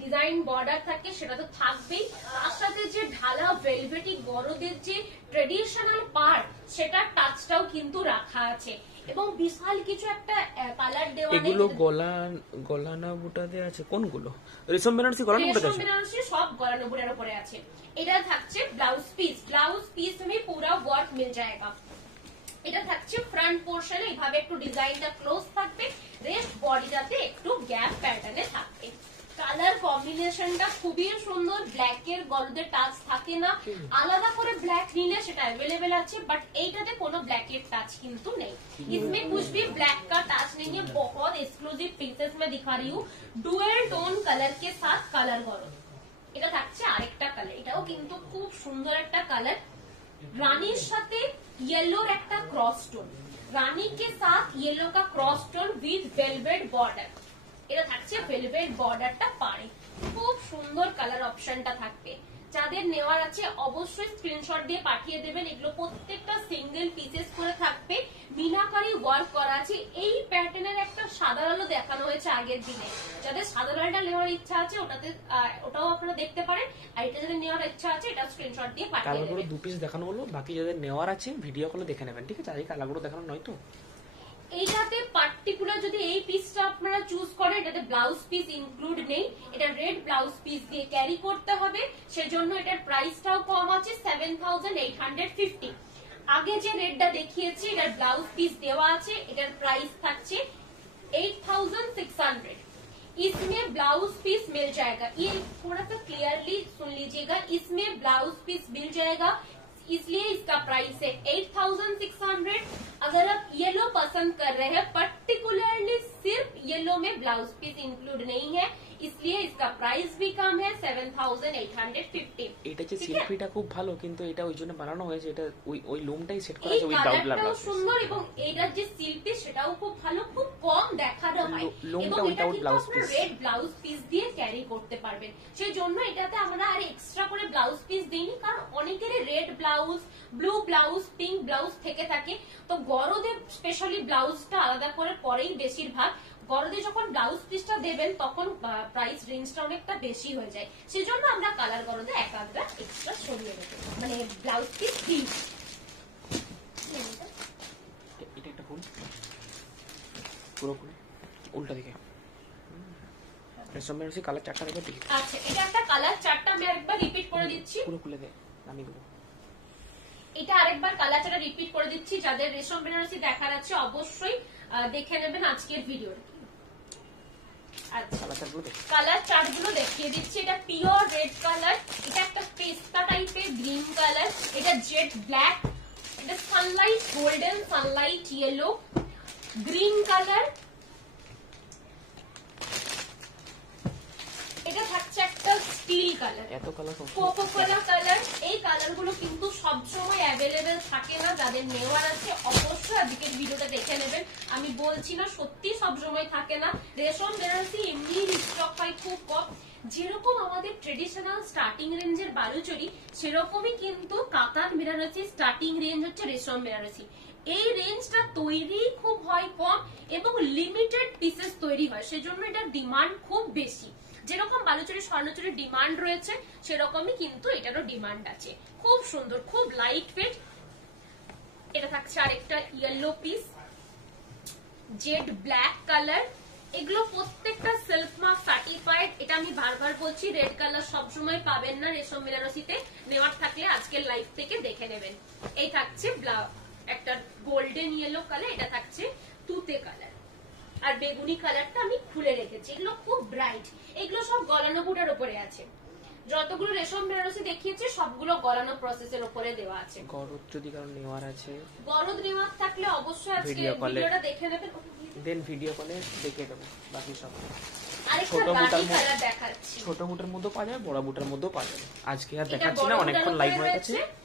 ডিজাইন বর্ডার থাকে সেটা তো থাকবেই, তার সাথে যে ঢালা ভেলভেটি গরদের যে ট্রেডিশনাল পাড়, সেটা টাচটাও কিন্তু রাখা আছে। এবং বিশাল কিছু একটা কালার দেওয়া নেই। এগুলো গলানা বুটাতে আছে, কোনগুলো রেশম বেনারসি গলানা বুটাতে আছে? রেশম বেনারসি সব গলানা বুটার উপরে আছে। এটা থাকছে ব্লাউজ পিস, ব্লাউজ পিস में पूरा वर्क मिल जाएगा। এটা থাকছে ফ্রন্ট পোর্শনে এইভাবে একটু ডিজাইনটা ক্লোজ থাকবে, রেস্ট বডিটাতে একটু গ্যাপ প্যাটার্নে থাকবে। কালার কম্বিনেশনটা খুবই সুন্দর, ব্ল্যাক এর গলদের টাচ থাকে না, আলাদা করে ব্ল্যাক নিলে সেটা अवेलेबल আছে, বাট এইটাতে কোনো ব্ল্যাক এর টাচ কিন্তু নেই। इसमें कुछ भी ब्लैक का टच नहीं है, बहुत एक्सक्लूसिव पीसेस में दिखा रही हूँ, डुअल टोन कलर के साथ कलर गरद। এটা থাকছে আরেকটা কালার, এটাও কিন্তু খুব সুন্দর একটা কালার, রানীর সাথে येलोर একটা ক্রস টোন, রানী के साथ येलो का cross tone with velvet border. এটা থাকছে ভেলভেট বর্ডারটা পাড়ে, খুব সুন্দর কালার অপশনটা থাকবে। যাদের নেওয়ার আছে অবশ্যই স্ক্রিনশট দিয়ে পাঠিয়ে দেবেন। এগুলো প্রত্যেকটা সিঙ্গেল পিসেস করে থাকবে, মিনাকারি ওয়ার্ক করা আছে। এই প্যাটার্নের একটা সাদা লালও দেখানো হয়েছে আগের দিনে, যাদের সাদা লালটা নেওয়ার ইচ্ছা আছে ওটাও আপনারা দেখতে পারেন, আর এটা যাদের নেওয়ার ইচ্ছা আছে এটা স্ক্রিনশট দিয়ে পাঠিয়ে দেবেন। কালারগুলো দু পিস দেখানো হলো, বাকি যাদের নেওয়ার আছে ভিডিও কলে দেখে নেবেন, ঠিক আছে? এই কালারগুলো দেখানো নয় তো। এইটাতে পার্টিকুলার যদি এই পিসটা আপনারা চুজ করেন, এটাতে ব্লাউজ পিস ইনক্লুড নেই, এটা রেড ব্লাউজ পিস দিয়ে ক্যারি করতে হবে, সেজন্য এটার প্রাইসটাও কম আছে 7850। আগে যে রেডটা দেখিয়েছি এটার ব্লাউজ পিস দেওয়া আছে, এটার প্রাইস থাকছে 8600। इसमें ब्लाउज पीस मिल जाएगा, ये थोड़ा सा क्लियरली सुन लीजिएगा, इसमें ब्लाउज पीस मिल जाएगा, इसलिए इसका प्राइस है 8600। अगर आप येलो पसंद कर रहे हैं, पर्टिकुलरली सिर्फ येलो में ब्लाउज पीस इंक्लूड नहीं है, इसलिए इसका प्राइस भी कम है 7850। এটা যে শিল্পীটা খুব ভালো, কিন্তু এটা ওই জন্য বানানো হয়েছে, এটা ওই লুমটাই সেট করা আছে উইদাউট ব্লাউজ। সুন্দর, এবং এটার যে শিল্পী সেটাও খুব ভালো, খুব কম দেখানো হয়, এবং এটা কিন্তু রেড ব্লাউজ পিস দিয়ে ক্যারি করতে পারবেন। সেই জন্য এটাতে আমরা আর এক্সট্রা করে ব্লাউজ পিস দিইনি, কারণ অনেকেরই red blouse, blue blouse, pink blouse থেকে থাকে, তো গরদে স্পেশালি ব্লাউজটা আলাদা করে পরেই বেশিরভাগ। গরদে যখন ব্লাউজ পিসটা দেবেন তখন প্রাইস রেঞ্জটা অনেকটা বেশি হয়ে যায়, সেজন্য আমরা কালার গরদে এক আধটা এক্সট্রা সরিয়ে দেবো, মানে ব্লাউজ পিস দিই। এটা একটা ফুল পুরোপুরি উল্টা দিকে, রেশম বেনারসি কালার চারটা দেখো দেখি। আচ্ছা, এটা একটা কালার চারটা আমি আরেকবার রিপিট করে দিচ্ছি, পুরো খুলে দে আমি দেবো। এটা আরেকবার কালার চারটা রিপিট করে দিচ্ছি, যাদের রেশম বেনারসি দেখার আছে অবশ্যই দেখে নেবেন আজকের ভিডিওটা। আচ্ছা, কালার চার্ট গুলো দেখিয়ে দিচ্ছি। এটা পিওর রেড কালার, এটা একটা পেস্তা টাইপের গ্রিন কালার, এটা জেড ব্ল্যাক, এটা Sunlight golden, Sunlight yellow, green colour, এটা থাকছে একটা স্টিল কালার, এত কালার কোকো কোলা কালার। এই কালার গুলো কিন্তু সবসময় অ্যাভেলেবেল থাকে না, যাদের নেওয়ার আছে অবশ্যই আজকের ভিডিওটা দেখে নেবেন। আমি বলছি না সত্যি সবসময় থাকে না, রেশম বেনারসি এমনি স্টক হয় খুব কম। যেরকম আমাদের ট্রেডিশনাল স্টার্টিং রেঞ্জের বালুচরি, সেরকমই কিন্তু কাতান বেনারসি স্টার্টিং রেঞ্জ হচ্ছে রেশম বেনারসি। এই রেঞ্জটা তৈরি খুব হয় কম এবং লিমিটেড পিসেস তৈরি হয়, সেজন্য এটার ডিমান্ড খুব বেশি। যেরকম বালুচরি স্বর্ণচুরির ডিমান্ড রয়েছে, সেরকমই কিন্তু এটারও ডিমান্ড আছে। খুব সুন্দর, খুব লাইট ওয়েট। এটা থাকছে আরেকটা yellow piece, jet black colour. এগুলো প্রত্যেকটা সিল্ক মার্ক সার্টিফাইড। এটা আমি বারবার বলছি, রেড কালার সবসময় পাবেন না রেশম বেনারসিতে, নেওয়ার থাকলে আজকের লাইভ থেকে দেখে নেবেন। এই থাকছে একটা গোল্ডেন ইয়েলো কালার, এটা থাকছে তুতে কালার, আর বেগুনি কালারটা আমি খুলে রেখেছি। এগুলো খুব ব্রাইট, এগুলো সব গলানো বুটার উপরে আছে। যতগুলো রেশম বেনারসি দেখিয়েছে সবগুলো গলানো প্রসেসের উপরে দেওয়া আছে। গরদ যদি কারণ নেওয়ার আছে, গরদ নেওয়ার থাকলে অবশ্যই আজকে ভিডিও কলে ভিডিওটা দেখে নেবেন, দেন ভিডিও কলে দেখে দেবো বাকি সব। আরেকটা ছোট বুটার বাটি মধ্যে কালার দেখাচ্ছি, ছোট বুটার মধ্যেও পাওয়া যাবে, বড় বুটার মধ্যেও পাওয়া যাবে। আজকে আর এটা দেখাচ্ছি বড় না, বুটার অনেকক্ষণ উপরে লাইভ হয়ে রয়েছে। গেছে।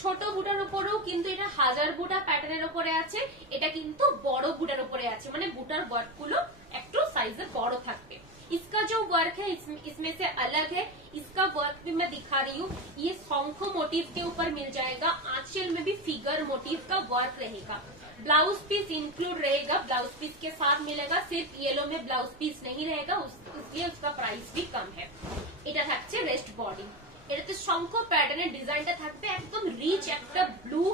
ছোট বুটার উপরেও কিন্তু এটা হাজার বুটা প্যাটার্নের উপরে আছে, এটা কিন্তু বড় বুটার উপরে আছে, মানে বুটার ওয়ার্ক গুলো একটু সাইজে বড় থাকবে। इसका जो वर्क है इसमें से अलग है, इसका वर्क भी मैं दिखा रही हूँ। ये शंखो मोटिव के ऊपर मिल जाएगा, आंचल में भी फिगर मोटिव का वर्क रहेगा। ब्लाउज पीस इंक्लूड रहेगा, ब्लाउज पीस के साथ मिलेगा, सिर्फ येलो में ब्लाउज पीस नहीं रहेगा, इसलिए उसका प्राइस भी कम है। এটা থাকছে রেস্ট বডি, এটাতে শঙ্খ প্যাটার্নের ডিজাইনটা থাকবে একদম রিচ একটা ব্লু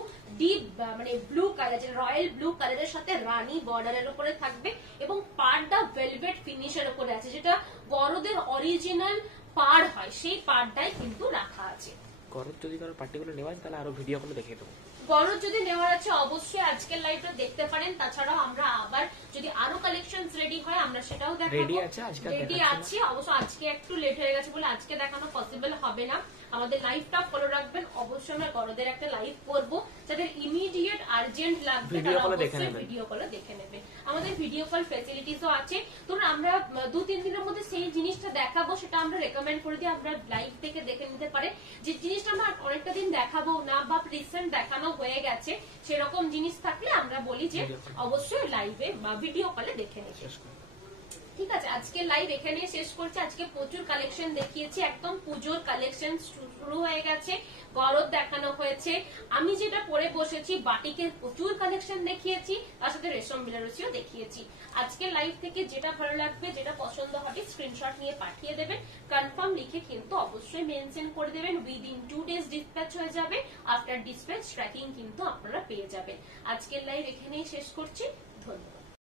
ডিপ, মানে ব্লু কালার, রয়্যাল ব্লু কালারের সাথে রানী বর্ডারের উপরে থাকবে, এবং পাড়টা ভেলভেট ফিনিশের উপরে আছে, যেটা গরদের অরিজিনাল পাড় হয় সেই পাড়টাই কিন্তু রাখা আছে। গরদ যদি কারো পার্টিকুলার নেওয়া আছে তাহলে আরো ভিডিও কলে দেখিয়ে দেবো। গরজ যদি নেওয়ার আছে অবশ্যই আজকের লাইভটা দেখতে পারেন, তাছাড়াও আমরা আবার যদি আরো কালেকশনস রেডি হয় আমরা সেটাও দেখাবো। রেডি আছে, আজকে রেডি আছে, অবশ্য আজকে একটু লেট হয়ে গেছে বলে আজকে দেখানো পসিবল হবে না। আমাদের লাইভটা ফলো রাখবেন, অবশ্যই আমরা গরদের একটা লাইভ করব, যাদের ইমিডিয়েট আর্জেন্ট লাগবে ভিডিও তারা কলে দেখে অবশ্যই নেবেন। ভিডিও কলে দেখে নেবে। আমাদের ভিডিও কল ফ্যাসিলিটিসও আছে, ধরুন আমরা 2-3 দিনের মধ্যে সেই জিনিসটা দেখাবো, সেটা আমরা রেকমেন্ড করে দিই, আমরা লাইভ থেকে দেখে নিতে পারে। যে জিনিসটা আমরা অনেকটা দিন দেখাবো না বা রিসেন্ট দেখানো হয়ে গেছে সেরকম জিনিস থাকলে আমরা বলি যে অবশ্যই লাইভে বা ভিডিও কলে দেখে নেবে। ঠিক আছে, আজকে লাইভ এখানে শেষ করছি। আজকে প্রচুর কালেকশন দেখিয়েছি, একদম পুজোর কালেকশন শুরু হয়ে গেছে, গরদ দেখানো হয়েছে, আমি যেটা পরে বসেছি বাটিকের প্রচুর কালেকশন দেখিয়েছি, তার সাথে রেশম বেনারসিও দেখিয়েছি। আজকে লাইভ থেকে যেটা ভালো লাগবে, যেটা পছন্দ হবে স্ক্রিনশট নিয়ে পাঠিয়ে দেবেন, কনফার্ম লিখে কিন্তু অবশ্যই মেনশন করে দেবেন। উইদিন 2 days ডিসপ্যাচ হয়ে যাবে, আফটার ডিসপ্যাচ ট্র্যাকিং কিন্তু আপনারা পেয়ে যাবেন। আজকের লাইভ এখানেই শেষ করছি, ধন্যবাদ।